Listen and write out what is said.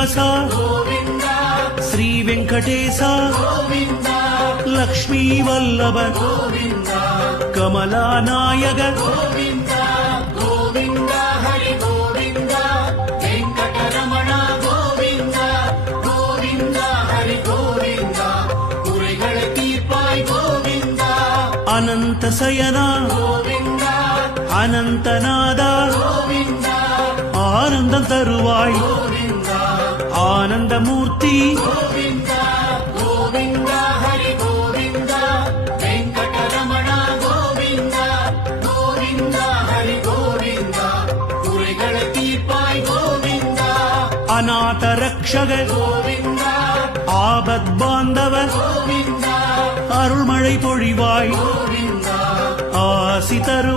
శ్రీనివాస శ్రీ వెంకటేశ లక్ష్మీ వల్లభ కమలానాయక అనంత శయన అనంతనాద ఆనందం తరువాయ్ ఆనందమూర్తి அநாத ரக்ஷக ஆபத் பாந்தவ அருள்மழை பொழிவாய் ஆசி தரு